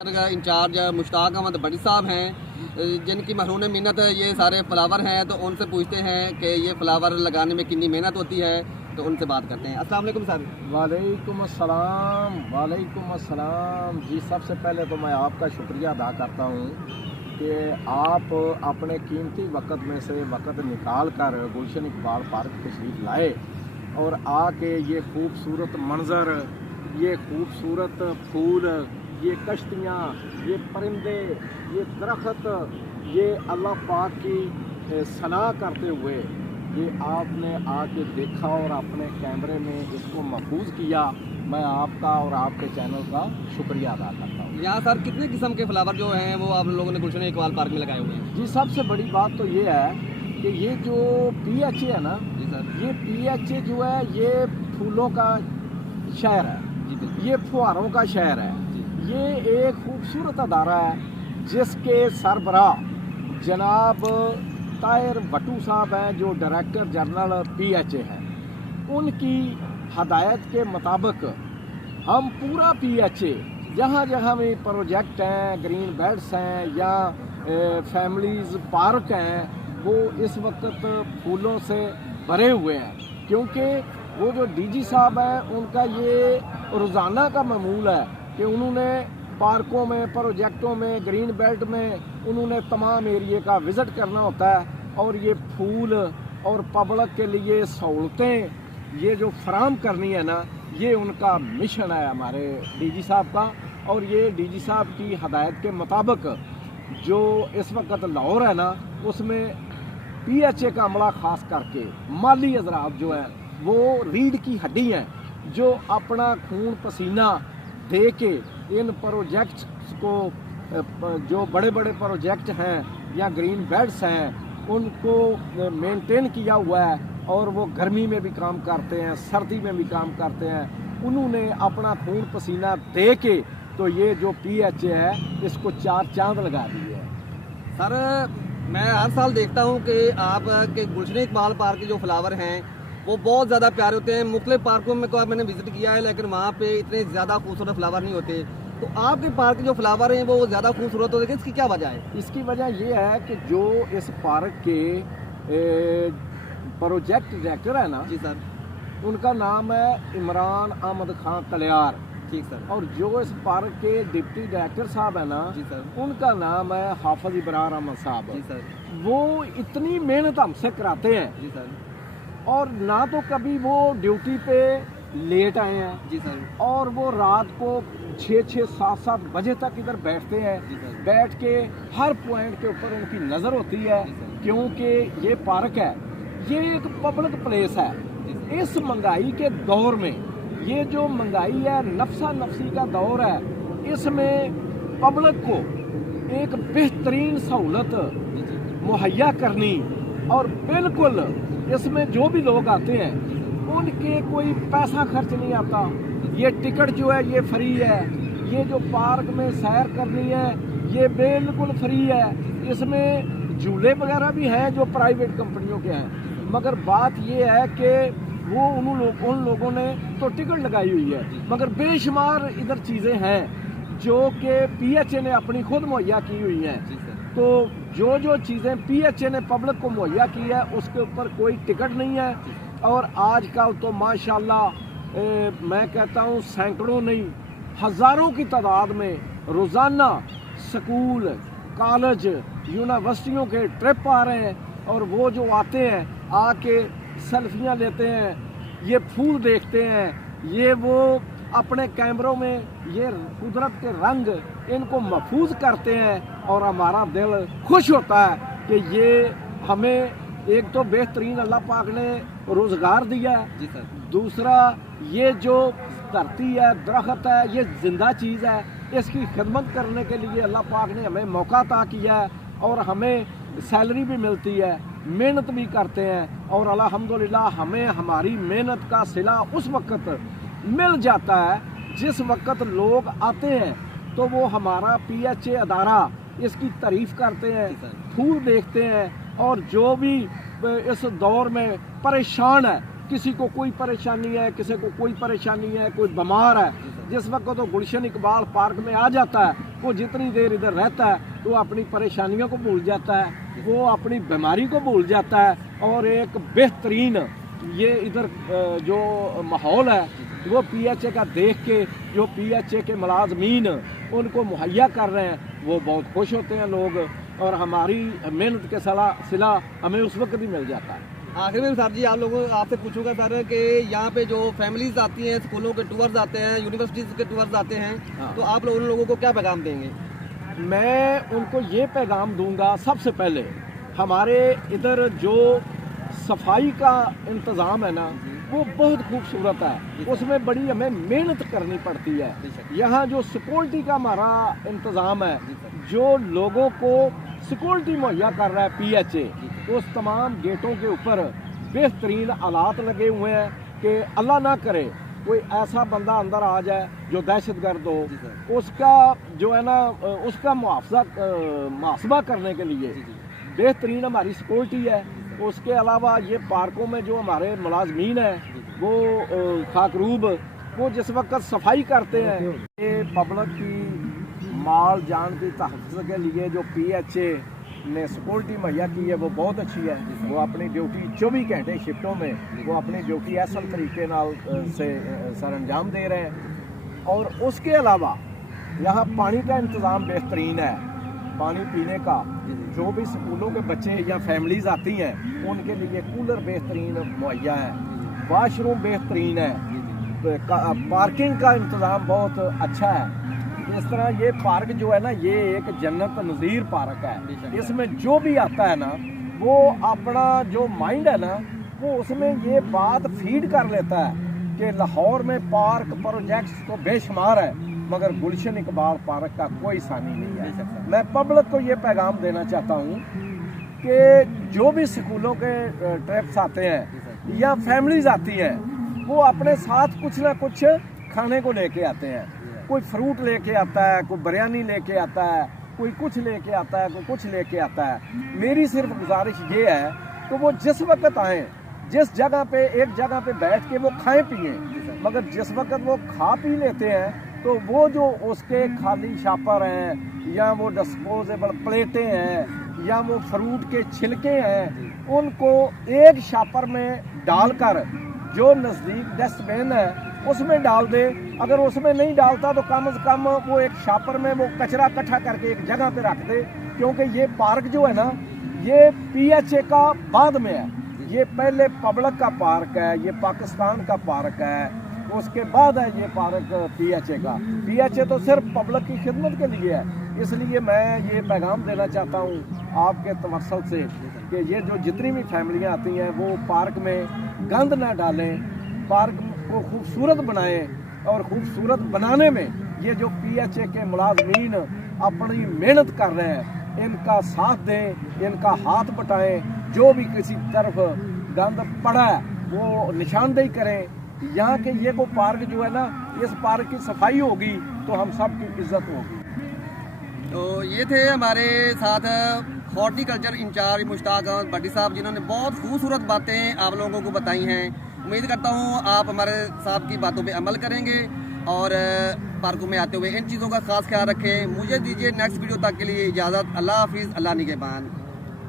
In charge Mushtaq Ahmad बड़ी साहब हैं, जिनकी महरूम मिन्नत ये सारे फ्लावर हैं, तो उनसे पूछते हैं कि ये फ्लावर लगाने में कितनी मेहनत होती है, तो उनसे बात करते हैं। अस्सलाम वालेकुम सर। वालेकुम अस्सलाम जी। सबसे पहले तो मैं आपका शुक्रिया अदा करता हूँ कि आप अपने कीमती वक़्त में से वक़्त निकाल कर गुलशन इकबाल पार्क तशरीफ़ लाए और आके ये खूबसूरत मंज़र, ये खूबसूरत फूल, ये कश्तियाँ, ये परिंदे, ये दरख्त, ये अल्लाह पाक की सना करते हुए ये आपने आके देखा और अपने कैमरे में इसको महफूज किया। मैं आपका और आपके चैनल का शुक्रिया अदा करता हूँ। यहाँ सर कितने किस्म के फ्लावर जो हैं वो आप लोगों ने गुलशन इकबाल पार्क में लगाए हुए हैं? जी, सबसे बड़ी बात तो ये है कि ये जो PHA है ना जी सर, ये PHA जो है ये फूलों का शहर है जी ये फुहारों का शहर है। ये एक खूबसूरत अदारा है जिसके सरबराह जनाब ताहिर भट्टू साहब हैं, जो डायरेक्टर जनरल PHA हैं। उनकी हदायत के मुताबिक हम पूरा PHA जहाँ जहाँ भी प्रोजेक्ट हैं, ग्रीन बेल्ट्स हैं या फैमिलीज़ पार्क हैं, वो इस वक्त फूलों से भरे हुए हैं, क्योंकि वो जो DG साहब हैं उनका ये रोज़ाना का मामूल है कि उन्होंने पार्कों में, प्रोजेक्टों में, ग्रीन बेल्ट में उन्होंने तमाम एरिए का विज़िट करना होता है और ये फूल और पब्लिक के लिए सहूलतें ये जो फराहम करनी है ना, ये उनका मिशन है हमारे DG साहब का। और ये DG साहब की हदायत के मुताबिक जो इस वक्त लाहौर है ना, उसमें PHA का अमला ख़ास करके माली हज़रात जो है वो रीढ़ की हड्डी हैं, जो अपना खून पसीना दे के इन प्रोजेक्ट्स को, जो बड़े बड़े प्रोजेक्ट हैं या ग्रीन बेल्ट्स हैं, उनको मेंटेन किया हुआ है और वो गर्मी में भी काम करते हैं, सर्दी में भी काम करते हैं। उन्होंने अपना खून पसीना दे के तो ये जो PHA है इसको 4 चांद लगा दिए है। सर मैं हर साल देखता हूँ कि आप के गुलशन इकबाल पार्क के जो फ्लावर हैं वो बहुत ज़्यादा प्यारे होते हैं। मुख्तलिफ पार्कों में को मैंने विज़िट किया है, लेकिन वहाँ पे इतने ज़्यादा खूबसूरत फ्लावर नहीं होते। तो आपके पार्क के जो फ्लावर हैं वो ज़्यादा खूबसूरत होते हैं, इसकी क्या वजह है? इसकी वजह ये है कि जो इस पार्क के प्रोजेक्ट डायरेक्टर है ना जी सर, उनका नाम है इमरान अहमद खान कलियार, ठीक सर। और जो इस पार्क के डिप्टी डायरेक्टर साहब है ना, जी सर, उनका नाम है हाफिज इब्रार अहमद साहब। जी सर, वो इतनी मेहनत हमसे कराते हैं जी सर, और ना तो कभी वो ड्यूटी पे लेट आए हैं, जी सर, और वो रात को 6-6, 7-7 बजे तक इधर बैठते हैं। जी सर, बैठ के हर पॉइंट के ऊपर उनकी नज़र होती है, जी सर, क्योंकि ये पार्क है, ये एक पब्लिक प्लेस है। जी सर, इस महंगाई के दौर में, ये जो महंगाई है, नफसा नफसी का दौर है, इसमें पब्लिक को एक बेहतरीन सहूलत जी जी, मुहैया करनी, और बिल्कुल इसमें जो भी लोग आते हैं उनके कोई पैसा खर्च नहीं आता। ये टिकट जो है ये फ्री है, ये जो पार्क में सैर करनी है ये बिल्कुल फ्री है। इसमें झूले वगैरह भी हैं जो प्राइवेट कंपनियों के हैं, मगर बात ये है कि वो उन लोगों ने तो टिकट लगाई हुई है, मगर बेशुमार इधर चीज़ें हैं जो कि PHA ने अपनी खुद मुहैया की हुई हैं। जी सर, तो जो चीज़ें PHA ने पब्लिक को मुहैया की है उसके ऊपर कोई टिकट नहीं है। और आजकल तो माशाल्लाह मैं कहता हूँ सैकड़ों नहीं हज़ारों की तादाद में रोज़ाना स्कूल, कॉलेज, यूनिवर्सिटियों के ट्रिप आ रहे हैं, और वो जो आते हैं आके सेल्फियाँ लेते हैं, ये फूल देखते हैं, ये वो अपने कैमरों में ये कुदरत के रंग इनको महफूज करते हैं, और हमारा दिल खुश होता है कि ये हमें एक तो बेहतरीन अल्लाह पाक ने रोज़गार दिया है, जी सर, दूसरा ये जो धरती है, दरख्त है, ये ज़िंदा चीज़ है, इसकी खिदमत करने के लिए अल्लाह पाक ने हमें मौका अता किया है, और हमें सैलरी भी मिलती है, मेहनत भी करते हैं, और अल्हम्दुलिल्लाह हमें हमारी मेहनत का सिला उस वक्त मिल जाता है जिस वक्त लोग आते हैं तो वो हमारा PHA अदारा इसकी तारीफ़ करते हैं, फूल देखते हैं, और जो भी इस दौर में परेशान है, किसी को कोई परेशानी है, किसी को कोई परेशानी है, कोई बीमार है, जिस वक्त तो गुलशन इकबाल पार्क में आ जाता है वो जितनी देर इधर रहता है तो अपनी परेशानियों को भूल जाता है, वो अपनी बीमारी को भूल जाता है, और एक बेहतरीन ये इधर जो माहौल है वो PHA का देख के जो PHA के मुलाजमीन उनको मुहैया कर रहे हैं वो बहुत खुश होते हैं लोग, और हमारी मेहनत के सिला हमें उस वक्त ही मिल जाता है। आखिर में सर जी आपसे पूछूंगा सर कि यहाँ पे जो फैमिलीज आती हैं, स्कूलों के टूर्स आते हैं, यूनिवर्सिटीज़ के टूर्स आते हैं, तो आप लोग उन लोगों को क्या पैगाम देंगे? मैं उनको ये पैगाम दूंगा, सबसे पहले हमारे इधर जो सफाई का इंतज़ाम है ना वो बहुत खूबसूरत है, उसमें बड़ी हमें मेहनत करनी पड़ती है। यहाँ जो सिक्योरिटी का हमारा इंतज़ाम है, जो लोगों को सिक्योरिटी मुहैया कर रहा है PHA, उस तमाम गेटों के ऊपर बेहतरीन आलात लगे हुए हैं कि अल्लाह ना करे कोई ऐसा बंदा अंदर आ जाए जो दहशतगर्द हो, उसका जो है ना उसका मुआवजा करने के लिए बेहतरीन हमारी सिक्योरिटी है। उसके अलावा ये पार्कों में जो हमारे मुलाजमीन हैं वो खाकरूब वो जिस वक्त सफाई करते हैं, ये पब्लिक की माल जान की तहफ़्फ़ुज़ के लिए जो PHA ने सिक्योरिटी मुहैया की है वो बहुत अच्छी है। वो अपनी ड्यूटी 24 घंटे शिफ्टों में वो अपनी ड्यूटी असल तरीके से सर अंजाम दे रहे हैं। और उसके अलावा यहाँ पानी का इंतज़ाम बेहतरीन है, पानी पीने का जो भी स्कूलों के बच्चे या फैमिलीज़ आती हैं उनके लिए कूलर बेहतरीन मुहैया है, वाशरूम बेहतरीन है, पार्किंग का इंतज़ाम बहुत अच्छा है। इस तरह ये पार्क जो है ना ये एक जन्नत नज़ीर पार्क है। इसमें जो भी आता है ना वो अपना जो माइंड है ना वो उसमें ये बात फीड कर लेता है कि लाहौर में पार्क प्रोजेक्ट्स तो बेशुमार है मगर गुलशन इकबाल पार्क का कोई सानी नहीं है। मैं पब्लिक को ये पैगाम देना चाहता हूँ कि जो भी स्कूलों के ट्रिप्स आते हैं या फैमिलीज आती हैं वो अपने साथ कुछ ना कुछ खाने को लेके आते हैं। कोई फ्रूट लेके आता है, कोई बिरयानी लेके आता है, कोई कुछ लेके आता है, कोई कुछ लेके आता है। मेरी सिर्फ गुजारिश ये है कि वो जिस वक्त आए, जिस जगह पे एक जगह पे बैठ के वो खाएं पिएं, मगर जिस वक्त वो खा पी लेते हैं तो वो जो उसके खाली शापर हैं या वो डिस्पोजेबल प्लेटें हैं या वो फ्रूट के छिलके हैं उनको एक शापर में डालकर जो नज़दीक डस्टबिन है उसमें डाल दे। अगर उसमें नहीं डालता तो कम से कम वो एक शापर में वो कचरा इकट्ठा करके एक जगह पे रख दे, क्योंकि ये पार्क जो है ना ये PHA का बाद में है। ये पहले पब्लिक का पार्क है, ये पाकिस्तान का पार्क है, उसके बाद है ये पार्क PHA का। PHA तो सिर्फ पब्लिक की खिदमत के लिए है। इसलिए मैं ये पैगाम देना चाहता हूँ आपके तवसल से कि ये जो जितनी भी फैमिलियाँ आती हैं वो पार्क में गंद ना डालें, पार्क को खूबसूरत बनाएं, और खूबसूरत बनाने में ये जो PHA के मुलाजमीन अपनी मेहनत कर रहे हैं इनका साथ दें, इनका हाथ बटाएं। जो भी किसी तरफ गंद पड़ा है वो निशानदेही करें। यहाँ के ये को पार्क जो है ना इस पार्क की सफाई होगी तो हम सब की इज्जत होगी। तो ये थे हमारे साथ हॉर्टिकल्चर इंचार्ज मुश्ताक अहमद भट्टी साहब, जिन्होंने बहुत खूबसूरत बातें आप लोगों को बताई हैं। उम्मीद करता हूँ आप हमारे साहब की बातों पे अमल करेंगे और पार्कों में आते हुए इन चीज़ों का खास ख्याल रखें। मुझे दीजिए नेक्स्ट वीडियो तक के लिए इजाज़त। अल्लाह हाफिज़, अल्लाह निगहबान।